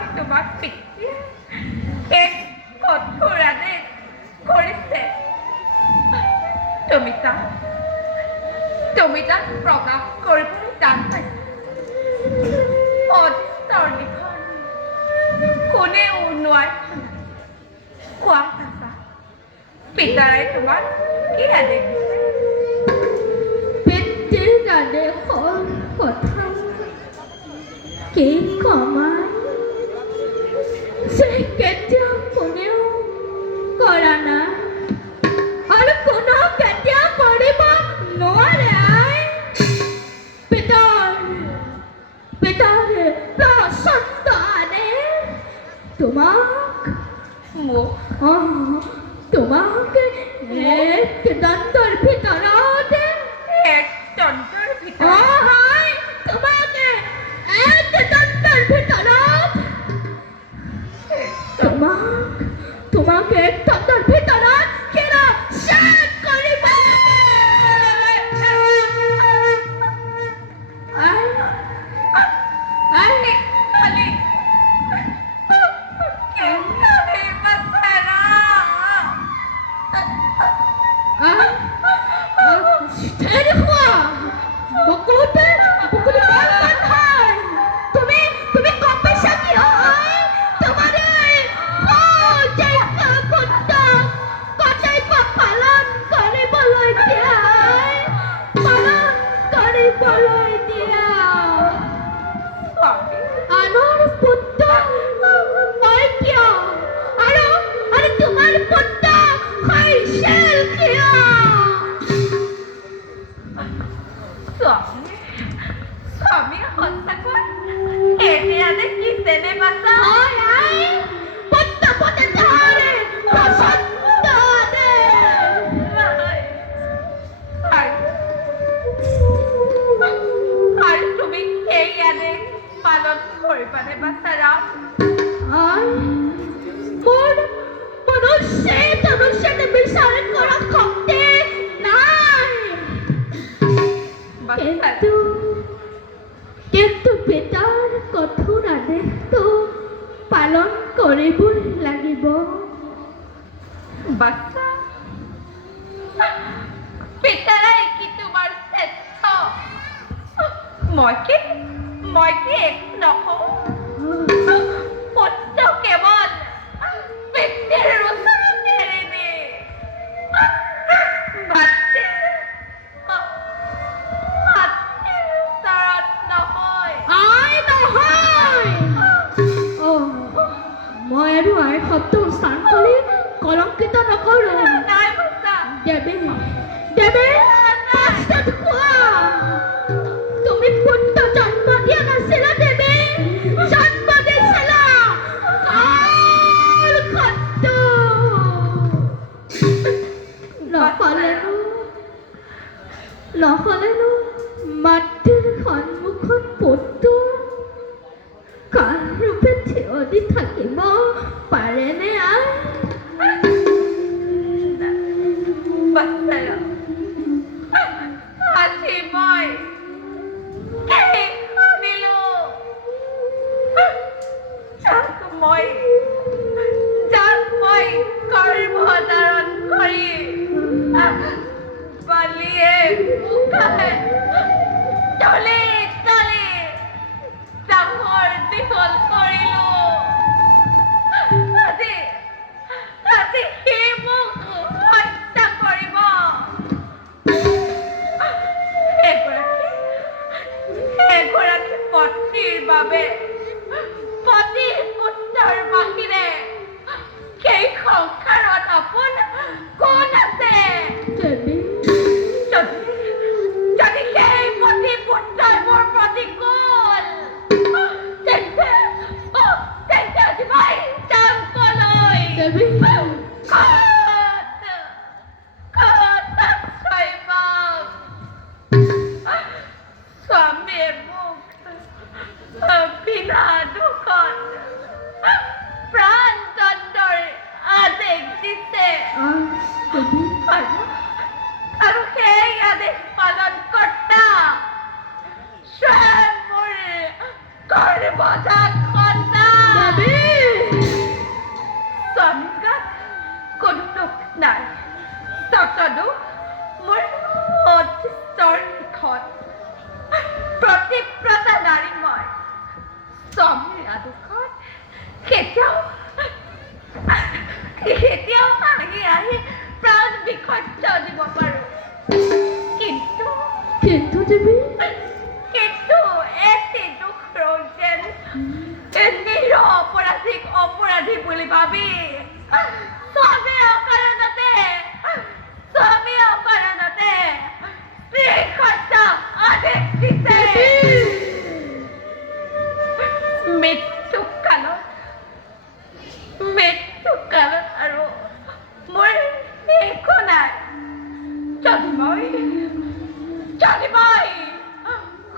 আজি তোমাক পিতৃয়ে এক কঠোৰ আদেশ কৰিছে। তুমি তাক প্ৰকাশ কৰিবলৈ টান পাইছা। অদৃষ্টৰ লিখন কোনেও নোৱাৰে। কোৱা ভাষা পিতাই তোমাক কি আদেশ দিছে? পিতৃৰ আদেশৰ কথা কি কমাই যে কেতিয়াও কোনেও কৰা নাই আৰু কোনেও কেতিয়াও কৰিব নোৱাৰে। পিতাৰ প্ৰচণ্ড আদেশ তোমাক এক দণ্ডৰ ভিতৰত তোমাক এক দণ্ডৰ ভিতৰত শেষ কৰিব। কিন্তু পিতাৰ কঠোৰ আদেশটো পালন কৰিবই লাগিব। বাচ্চা পিতাৰাই কি তোমাৰ শ্ৰেষ্ঠ? মই কি এক নকওঁ? পুত্ৰ কেৱল পিতৃৰ ওচৰত এৰি দিয়ে। মই আৰু আই শব্দ উচ্চাৰণ কৰি কলংকিত নকৰো। দেৱে তুমি পুত্ৰ জন্ম দিয়া নাছিলা। দেৱে জন্ম দিছিলা নহলেনো মাতৃৰ সন্মুখত পুত্ৰ কাৰ ৰূপে থিয় দি থাকিব পাৰেনে? কেতিয়াও ভাঙি আহি প্ৰাণ বিসৰ্জ দিব পাৰোঁ কিন্তু দেৱী এটি দুখ ৰৈছেন অপৰাধী বুলি ভাবি স্বামী অকাৰণতে স্ত্ৰীক হত্যা আদেশ দিছে মৃত্যুকালত আৰু মোৰ একো নাই যদি মই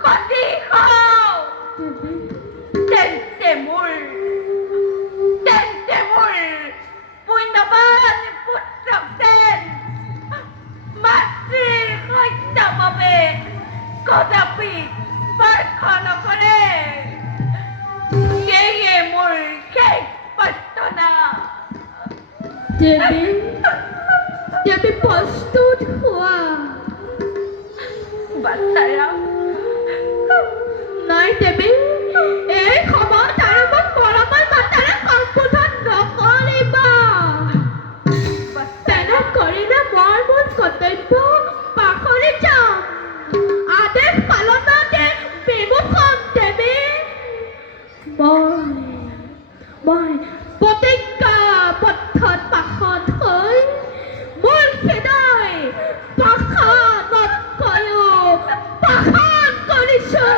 সতী হওঁ তেন্তে মোৰ পুণ্যৱান পুত্ৰক যেন মাতৃৰ হত্যা বাবে কদাপি স্পৰ্শ নকৰে সেয়ে মোৰ শেষ প্ৰাৰ্থনা দেৱী প্ৰস্তুত হোৱা বাচ্চাৰা নাই দেৱী এই সময়ত আৰু মোক মৰমৰ মাতাৰে সম্বোধন নকৰিবা তেনে কৰিলে মই মোৰ কৰ্তব্য পাহৰি যাম আদেশ পালনতে বিমুখ হ'ম দেৱী মই প্ৰতিজ্ঞাবদ্ধত পাশত হৈ মোৰ হৃদয় পাশানতকৈও পাশান কৰিছোঁ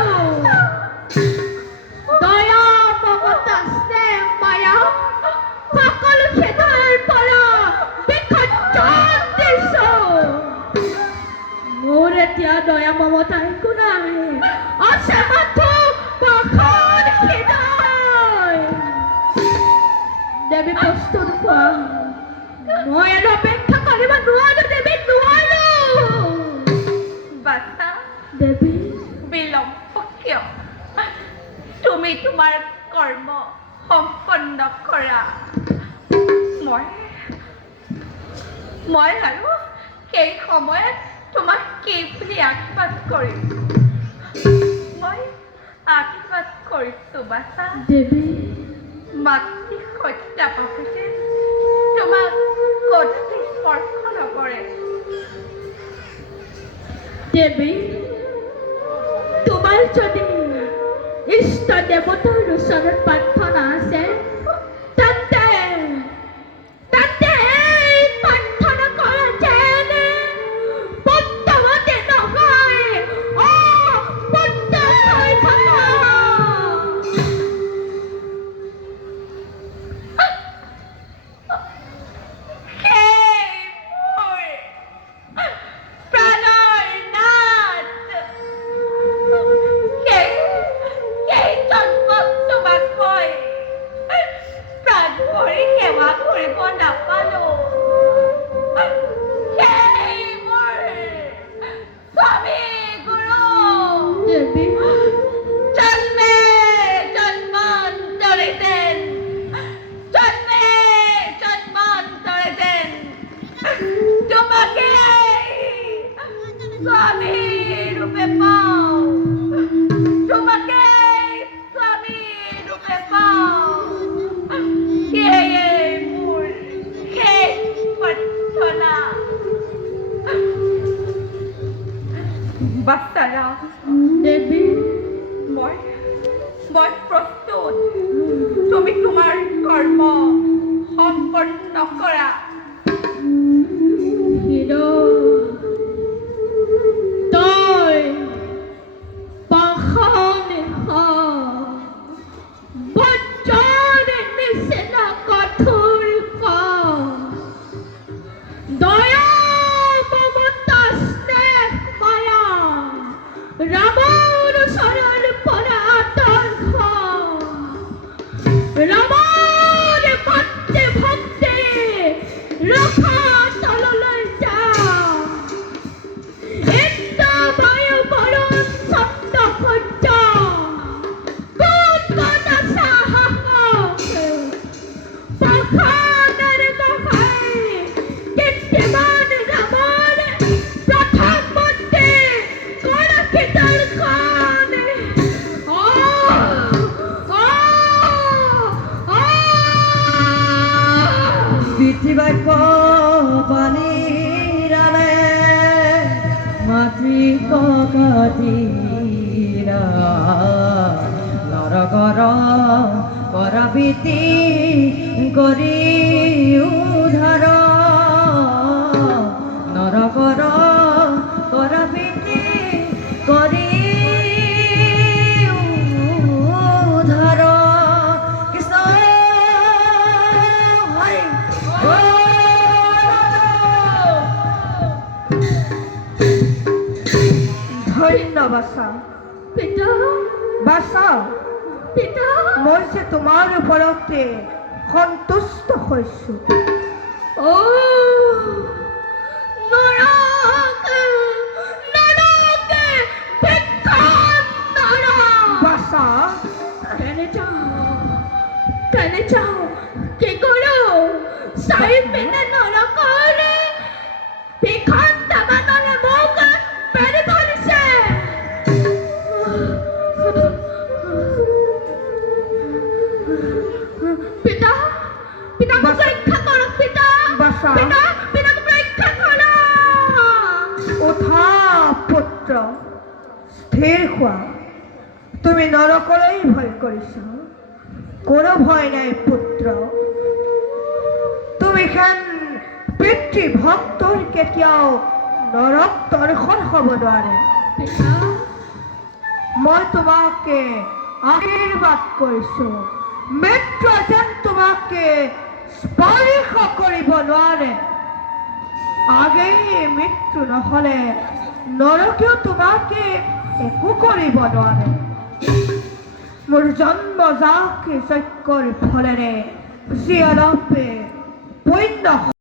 দয়া মমতা স্নেহ মায়া সকলো হৃদয়ৰ পৰা বিসৰ্জন দিছোঁ মোৰ এতিয়া দয়া মমতা একো নাই আছে মাথো পাশান হৃদয় দেৱী প্ৰস্তুত হোৱা মই আৰু অপেক্ষা কৰিব নোৱাৰো দেৱী নোৱাৰো বাচ্চা দেৱী বিলম্ব কিয় তুমি তোমাৰ কৰ্ম সম্পন্ন কৰা মই আৰু সেই সময়ত তোমাক কি বুলি আশীৰ্বাদ কৰিম মই আশীৰ্বাদ কৰিছোঁ বাচ্চা দেৱী মাতৃ হত্যা পাপীয়ে তোমাক কদাপি স্পৰ্শ নকৰে দেৱী তোমাৰ যদি ইষ্ট দেৱতাৰ ওচৰত প্ৰাৰ্থনা আছে তেন্তে এই প্ৰাৰ্থনা কৰা যেন পদ্মাৱতী নহয় পদ্মা হৈ থকা বাচ্চাৰা দেবী মই প্ৰস্তুত তুমি তোমাৰ কৰ্ম সম্পন্ন কৰা হিৰো তই পাখনে বজ্ৰৰ নিচিনা কঠোৰ দয়া মমতা স্নেহ মায়া ৰামৰ চৰণ পৰা আঁতৰ ৰামৰ মাতৃ ভক্তি জীবাক্য পানীৰালে মাতৃ কাতিৰা নৰকৰ পৰাবৃত্তি কৰি উদ্ধাৰ নৰকৰ পৰাবৃত্তি কৰি উদ্ধাৰ কৃষ্ণ হৰি ধন্য বাছা পিতা বাছা পিতা মই যে তোমাৰ ওপৰতে সন্তুষ্ট হৈছোঁ নৰকে নৰকে ভিক্ষান নৰক বাছা কেনে যাও কি কৰোঁ চাই পিনে নৰকৰে ভিক্ষান দাবানৰে মোক পেৰি ধৰিছে পিতা পিতা মোক ৰক্ষা কৰক পিতা বাছা পিতা পিতা মোক ৰক্ষা কৰক উঠা পুত্ৰ স্থিৰ হোৱা তুমি নৰকলৈ ভয় কৰিছা কোনো ভয় নাই পুত্ৰ তুমি খান পিতৃ ভক্তৰ কেতিয়াও নৰক দৰ্শন হ'ব নোৱাৰে পিতা মই তোমাকে আশীৰ্বাদ কৰিছো মৃত্যু যেন তোমাকে স্পৰ্শ কৰিব নোৱাৰে আগেই মৃত্যু নহ'লে নৰকেও তোমাকে একো কৰিব নোৱাৰে মোৰ জন্মজাত যজ্ঞৰ ফলেৰে যি অলপে পুণ্য